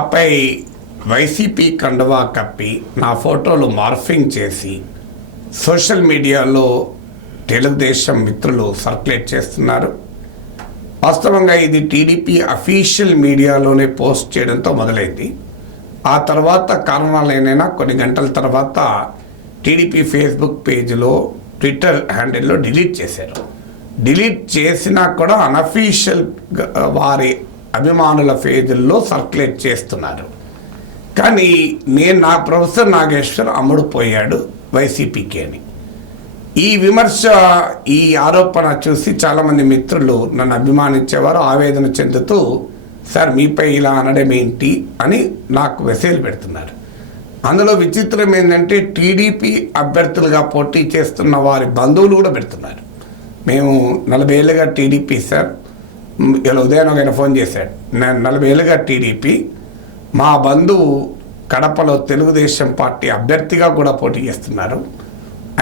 నాపై వైసీపీ కండువా కప్పి నా ఫోటోలు మార్ఫింగ్ చేసి సోషల్ మీడియాలో తెలుగుదేశం మిత్రులు సర్క్యులేట్ చేస్తున్నారు. వాస్తవంగా ఇది టీడీపీ అఫీషియల్ మీడియాలోనే పోస్ట్ చేయడంతో మొదలైంది. ఆ తర్వాత కారణాలైనా కొన్ని గంటల తర్వాత టీడీపీ ఫేస్బుక్ పేజ్లో, ట్విట్టర్ హ్యాండిల్లో డిలీట్ చేశారు. డిలీట్ చేసినా కూడా అన్అఫీషియల్ వారి అభిమానుల పేజీల్లో సర్క్యులేట్ చేస్తున్నారు. కానీ నా ప్రొఫెసర్ నాగేశ్వర్ అమ్ముడు పోయాడు వైసీపీకి అని ఈ విమర్శ, ఈ ఆరోపణ చూసి చాలామంది మిత్రులు నన్ను అభిమానించేవారు ఆవేదన చెందుతూ, సార్ మీపై ఇలా అనడం ఏంటి అని నాకు మెసేజ్ పెడుతున్నారు. అందులో విచిత్రం ఏంటంటే టీడీపీ అభ్యర్థులుగా పోటీ చేస్తున్న వారి బంధువులు కూడా పెడుతున్నారు. మేము 40 ఏళ్ళుగా టీడీపీ సార్, ఇలా ఉదయం ఆయన ఫోన్ చేశాడు, నేను 40 ఏళ్ళుగా టీడీపీ, మా బంధువు కడపలో తెలుగుదేశం పార్టీ అభ్యర్థిగా కూడా పోటీ చేస్తున్నారు,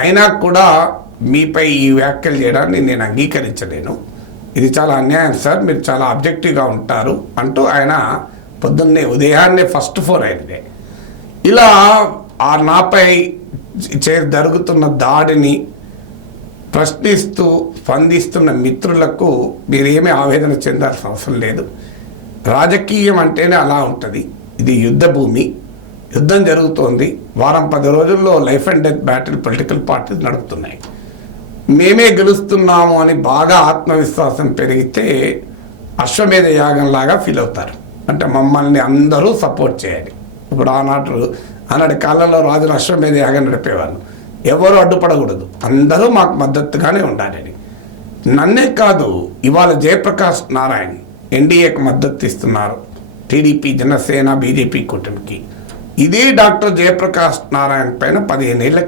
అయినా కూడా మీపై ఈ వ్యాఖ్యలు చేయడాన్ని నేను అంగీకరించలేను, ఇది చాలా అన్యాయం సార్, మీరు చాలా ఆబ్జెక్టివ్గా ఉంటారు అంటూ ఆయన పొద్దున్నే ఉదయాన్నే ఫస్ట్ ఫోన్ అయినదే. ఇలా ఆ నాపై జరుగుతున్న దాడిని ప్రశ్నిస్తూ స్పందిస్తున్న మిత్రులకు మీరేమీ ఆవేదన చెందాల్సిన అవసరం లేదు. రాజకీయం అంటేనే అలా ఉంటుంది. ఇది యుద్ధ భూమి, యుద్ధం జరుగుతోంది. వారం 10 రోజుల్లో life and death battle political పార్టీలు నడుపుతున్నాయి. మేమే గెలుస్తున్నాము అని బాగా ఆత్మవిశ్వాసం పెరిగితే అశ్వమేధ యాగంలాగా ఫీల్ అవుతారు. అంటే మమ్మల్ని అందరూ సపోర్ట్ చేయాలి. ఇప్పుడు ఆనాటి కాలంలో రాజులు అశ్వమేధ యాగం నడిపేవాళ్ళు, ఎవరు అడ్డుపడకూడదు, అందరూ మాకు మద్దతుగానే ఉండాలని. నన్నే కాదు, ఇవాళ జయప్రకాష్ నారాయణ్ ఎన్డీఏకి మద్దతు ఇస్తున్నారు, టీడీపీ, జనసేన, బీజేపీ కూటమికి. ఇదే డాక్టర్ జయప్రకాష్ నారాయణ్ పైన 15 ఏళ్ల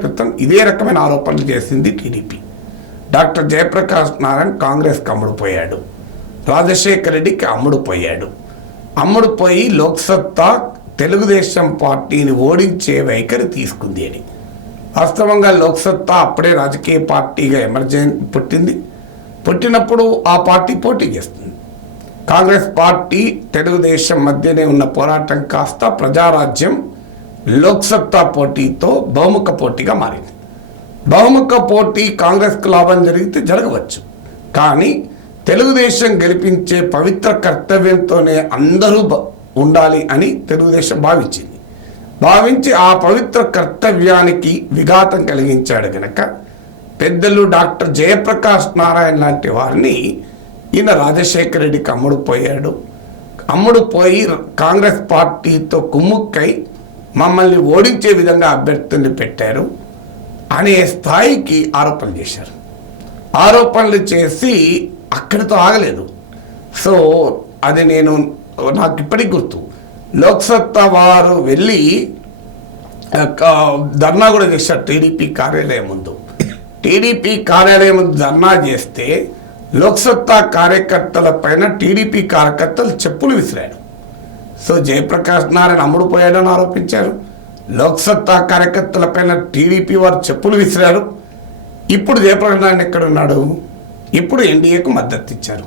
క్రితం ఇదే రకమైన ఆరోపణలు చేసింది టీడీపీ. డాక్టర్ జయప్రకాష్ నారాయణ్ కాంగ్రెస్కి అమ్ముడుపోయాడు, రాజశేఖర రెడ్డికి అమ్ముడుపోయాడు, అమ్ముడుపోయి లోక్సత్తా తెలుగుదేశం పార్టీని ఓడించే వైఖరి తీసుకుంది అని. వాస్తవంగా లోక్సత్తా అప్పుడే రాజకీయ పార్టీగా పుట్టినప్పుడు ఆ పార్టీ పోటీ చేస్తుంది. కాంగ్రెస్ పార్టీ తెలుగుదేశం మధ్యనే ఉన్న పోరాటం కాస్త ప్రజారాజ్యం లోక్సత్తా పోటీతో బహుముఖ పోటీగా మారింది. బహుముఖ పోటీ కాంగ్రెస్కు లాభం జరిగితే జరగవచ్చు, కానీ తెలుగుదేశం గెలిపించే పవిత్ర కర్తవ్యంతోనే అందరూ ఉండాలి అని తెలుగుదేశం భావించి ఆ పవిత్ర కర్తవ్యానికి విఘాతం కలిగించాడు గనక పెద్దలు డాక్టర్ జయప్రకాష్ నారాయణ లాంటి వారిని ఈయన రాజశేఖర రెడ్డికి అమ్ముడుపోయి కాంగ్రెస్ పార్టీతో కుమ్ముక్కై మమ్మల్ని ఓడించే విధంగా అభ్యర్థుల్ని పెట్టారు అనే స్థాయికి ఆరోపణలు చేశారు. ఆరోపణలు చేసి అక్కడితో ఆగలేదు. సో అది నాకు ఇప్పటికి గుర్తు. లోక్సత్తా వారు వెళ్ళి ధర్నా కూడా చేశారు టీడీపీ కార్యాలయం ముందు. టీడీపీ కార్యాలయం ముందు ధర్నా చేస్తే లోక్సత్తా కార్యకర్తల పైన టీడీపీ కార్యకర్తలు చెప్పులు విసిరాడు. సో జయప్రకాష్ నారాయణ అమ్ముడుపోయాడని ఆరోపించారు. లోక్సత్తా కార్యకర్తల పైన టీడీపీ వారు చెప్పులు విసిరారు. ఇప్పుడు జయప్రకాష్ నారాయణ ఎక్కడున్నాడు? ఇప్పుడు ఎన్డీఏకు మద్దతు ఇచ్చారు.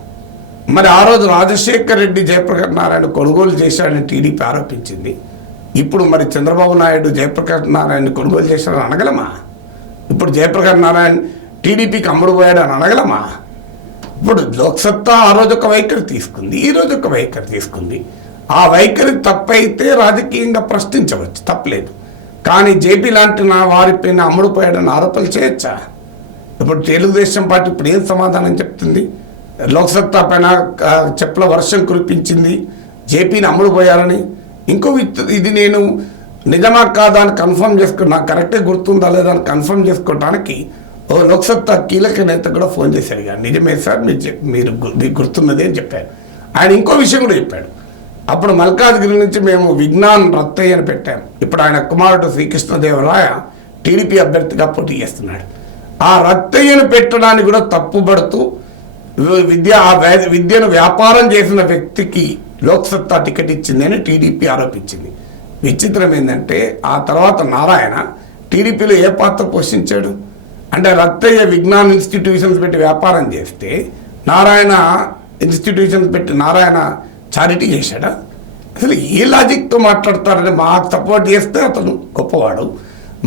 మరి ఆ రోజు రాజశేఖర్ రెడ్డి జయప్రకాష్ నారాయణ కొనుగోలు చేశాడని టీడీపీ ఆరోపించింది. ఇప్పుడు మరి చంద్రబాబు నాయుడు జయప్రకాష్ నారాయణ కొనుగోలు చేశాడని అనగలమా? ఇప్పుడు జయప్రకాష్ నారాయణ టీడీపీకి అమ్ముడుపోయాడని అనగలమా? ఇప్పుడు లోక్సత్తా ఆ రోజు ఒక వైఖరి తీసుకుంది, ఈ రోజు ఒక వైఖరి తీసుకుంది. ఆ వైఖరి తప్పైతే రాజకీయంగా ప్రశ్నించవచ్చు, తప్పలేదు. కానీ జేపీ లాంటి వారిపైన అమ్ముడుపోయాడని ఆరోపణలు చేయొచ్చా? ఇప్పుడు తెలుగుదేశం పార్టీ ఇప్పుడు ఏం సమాధానం చెప్తుంది? లోక్సత్తా పైన చెప్పుల వర్షం కురిపించింది, జేపీని అమ్ముడుపోయారని. ఇది నేను నిజమా కాదా అని కన్ఫర్మ్ నాకు కరెక్టే గుర్తుందా లేదా అని కన్ఫర్మ్ చేసుకోవడానికి లోక్సత్తా కీలక నేత కూడా ఫోన్ చేశారు. కానీ నిజమే సార్, మీకు గుర్తున్నది అని చెప్పారు. ఆయన ఇంకో విషయం కూడా చెప్పాడు. అప్పుడు మల్కాజ్గిరి నుంచి మేము విజ్ఞాన్ రత్తయ్య అని పెట్టాము. ఇప్పుడు ఆయన కుమారుడు శ్రీకృష్ణదేవరాయ టీడీపీ అభ్యర్థిగా పోటీ చేస్తున్నాడు. ఆ రత్తయ్యను పెట్టడానికి కూడా తప్పుపడుతూ విద్యను వ్యాపారం చేసిన వ్యక్తికి లోక్సత్తా టికెట్ ఇచ్చిందని టీడీపీ ఆరోపించింది. విచిత్రం ఏంటంటే ఆ తర్వాత నారాయణ టీడీపీలో ఏ పాత్ర పోషించాడు? అంటే రత్తయ్య విజ్ఞాన్ ఇన్స్టిట్యూషన్స్ పెట్టి వ్యాపారం చేస్తే నారాయణ ఇన్స్టిట్యూషన్ పెట్టి నారాయణ చారిటీ చేశాడా? అసలు ఏ లాజిక్తో మాట్లాడతారని మాకు సపోర్ట్ చేస్తే అతను గొప్పవాడు,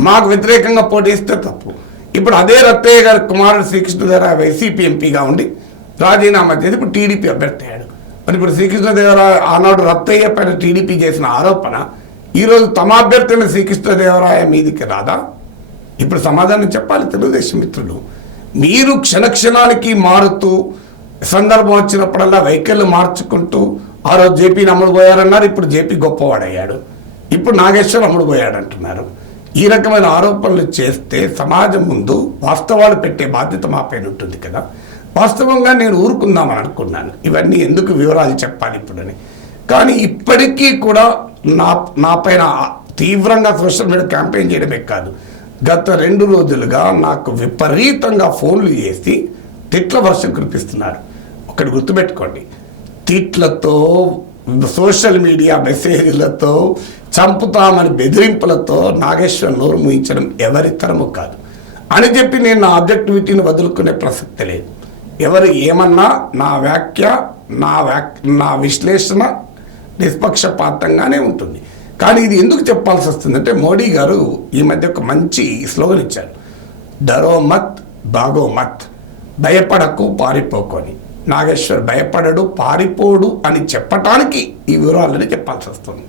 మాకు వ్యతిరేకంగా పోటీ చేస్తే తప్పు. ఇప్పుడు అదే రత్తయ్య గారి కుమారుడు శ్రీకృష్ణదేవరాయ వైసీపీ ఎంపీగా ఉండి రాజీనామా చేసి ఇప్పుడు టీడీపీ అభ్యర్థి అయ్యాడు. మరి ఇప్పుడు శ్రీకృష్ణదేవరాయ ఆనాడు రత్తయ్య పైన టీడీపీ చేసిన ఆరోపణ ఈరోజు తమ అభ్యర్థి అయిన శ్రీకృష్ణదేవరాయ మీదికి రాదా? ఇప్పుడు సమాధానం చెప్పాలి తెలుగుదేశం మిత్రులు. మీరు క్షణక్షణానికి మారుతూ సందర్భం వచ్చినప్పుడల్లా వైఖరులు మార్చుకుంటూ ఆ రోజు జేపీని అమ్ముడు పోయారన్నారు, ఇప్పుడు జేపీ గొప్పవాడయ్యాడు, ఇప్పుడు నాగేశ్వర్ అమ్ముడు పోయాడు అంటున్నారు. ఈ రకమైన ఆరోపణలు చేస్తే సమాజం ముందు వాస్తవాలు పెట్టే బాధ్యత మా పైన ఉంటుంది కదా. వాస్తవంగా నేను ఊరుకుందామని అనుకున్నాను, ఇవన్నీ ఎందుకు వివరాలు చెప్పాలి ఇప్పుడని. కానీ ఇప్పటికీ కూడా నా పైన తీవ్రంగా సోషల్ మీడియా క్యాంపెయిన్ చేయడమే కాదు, గత 2 రోజులుగా నాకు విపరీతంగా ఫోన్లు చేసి తిట్ల వర్షం కురిపిస్తున్నారు. ఒకటి గుర్తుపెట్టుకోండి, తిట్లతో సోషల్ మీడియా మెసేజ్లతో చంపుతామని బెదిరింపులతో నాగేశ్వర్ నోరు ముయించడం ఎవరి తరము కాదు అని చెప్పి నేను నా ఆబ్జెక్టివిటీని వదులుకునే ప్రసక్తి లేదు. ఎవరు ఏమన్నా నా వ్యాఖ్య నా విశ్లేషణ నిష్పక్షపాతంగానే ఉంటుంది. కానీ ఇది ఎందుకు చెప్పాల్సి వస్తుందంటే మోడీ గారు ఈ మధ్య ఒక మంచి స్లోగన్ ఇచ్చారు, డరో మత్ బాగో మత్, భయపడకు పారిపోకు అని. నాగేశ్వర్ భయపడడు పారిపోడు అని చెప్పటానికి ఈ వివరాలని చెప్పాల్సి వస్తుంది.